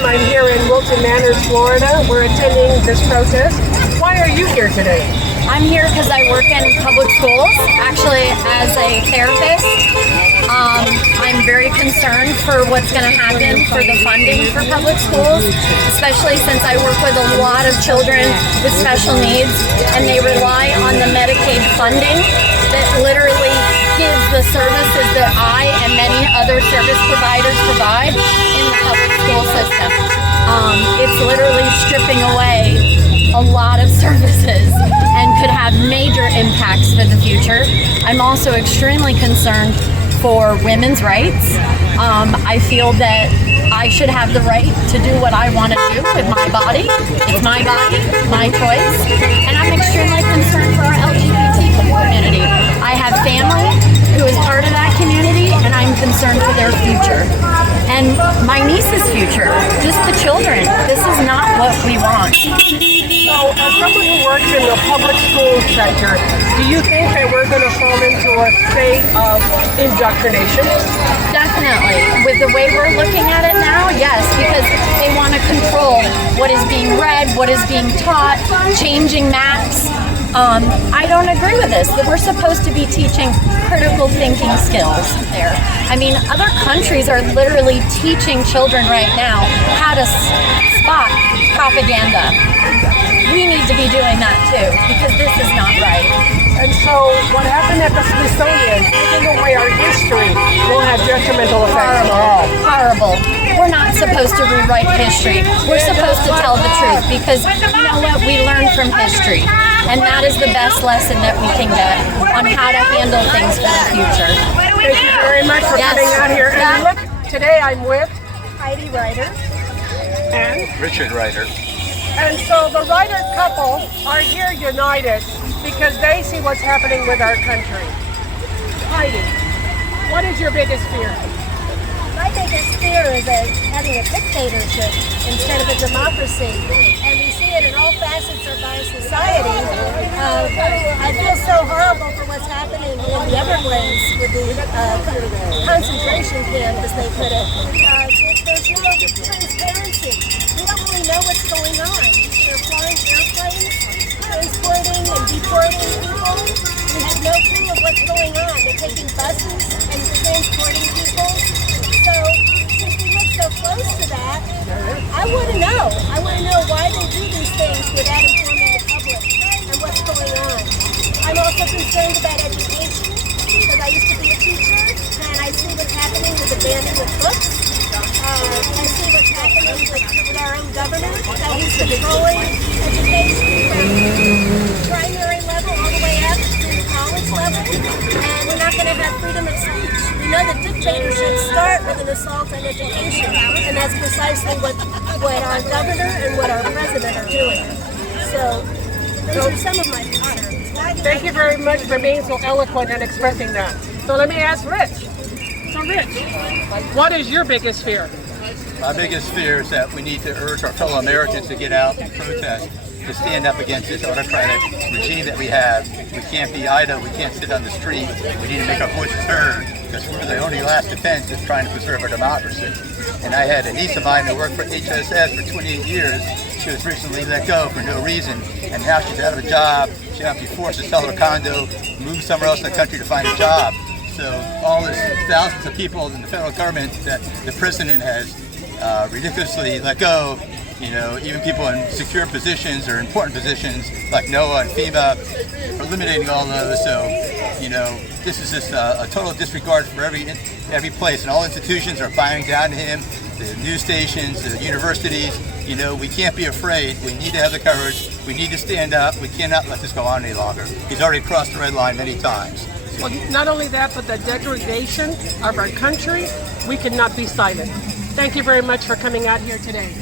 Fascism. I'm here in Wilton, Manors, Florida. We're attending this protest. Why are you here today? I'm here because I work in public schools, actually as a therapist. I'm very concerned for what's going to happen for the funding for public schools, especially since I work with a lot of children with special needs, and they rely on the Medicaid funding that literally gives the services that I and many other service providers provide in the public school system. It's literally stripping away a lot of services and could have major impacts for the future. I'm also extremely concerned for women's rights. I feel that I should have the right to do what I want to do with my body. It's my body, my choice, and I'm extremely concerned for our LGBT community. I have family who is part of that community, and I'm concerned for their future. And my niece's future, just the children. This is not what we want. So, as someone who works in the public school sector, do you think that we're going to fall into a state of indoctrination? Definitely. With the way we're looking at it now, yes, because they want to control what is being read, what is being taught, changing maps. I don't agree with this, that we're supposed to be teaching critical thinking skills there. I mean, other countries are literally teaching children right now how to spot propaganda. We need to be doing that too, because this is not right. And so, what happened at the Smithsonian, taking away our history, will have detrimental effects on all. Horrible. We're not supposed to rewrite history. We're supposed to tell the truth, because you know what? We learn from history. And that is the best lesson that we can get on how to handle things for the future. Thank you very much for coming out here. And look, today I'm with Heidi Ryder and Richard Ryder. And so the Ryder couple are here united because they see what's happening with our country. Heidi, what is your biggest fear? My biggest fear is having a dictatorship instead of a democracy. And we see it in all facets of our society. I feel so horrible for what's happening in the Everglades with the concentration camp, as they put it. There's no transparency. We don't really know what's going on. They're flying airplanes, transporting and deporting people. We have no clue of what's going on. They're taking buses and transporting people. So, since we live so close to that, I want to know. I want to know why they do these things without informing the public and what's going on. I'm also concerned about education because I used to be a teacher and I see what's happening with the banning of books. I see what's happening with our own governor, how he's controlling education from primary level all the way up to the college level, and we're not going to have freedom of speech. We know that dictatorships start with an assault on education, and that's precisely what our governor and what our president are doing. So those are some of my concerns. Thank you very much for being so eloquent and expressing that. So let me ask Rich. So Rich, what is your biggest fear? My biggest fear is that we need to urge our fellow Americans to get out and protest, to stand up against this autocratic regime that we have. We can't be idle, we can't sit on the street. We need to make our voices heard, because we're the only last defense that's trying to preserve our democracy. And I had a niece of mine who worked for HSS for 28 years. She was recently let go for no reason, and now she's out of a job. She'll have to be forced to sell her condo, move somewhere else in the country to find a job. So all this thousands of people in the federal government that the president has ridiculously let go, you know, even people in secure positions or important positions like NOAA and FEMA, are eliminating all those. So, you know, this is just a total disregard for every place, and all institutions are bowing down to him. The news stations, the universities. You know, we can't be afraid. We need to have the courage. We need to stand up. We cannot let this go on any longer. He's already crossed the red line many times. Well, not only that, but the degradation of our country, we cannot be silent. Thank you very much for coming out here today.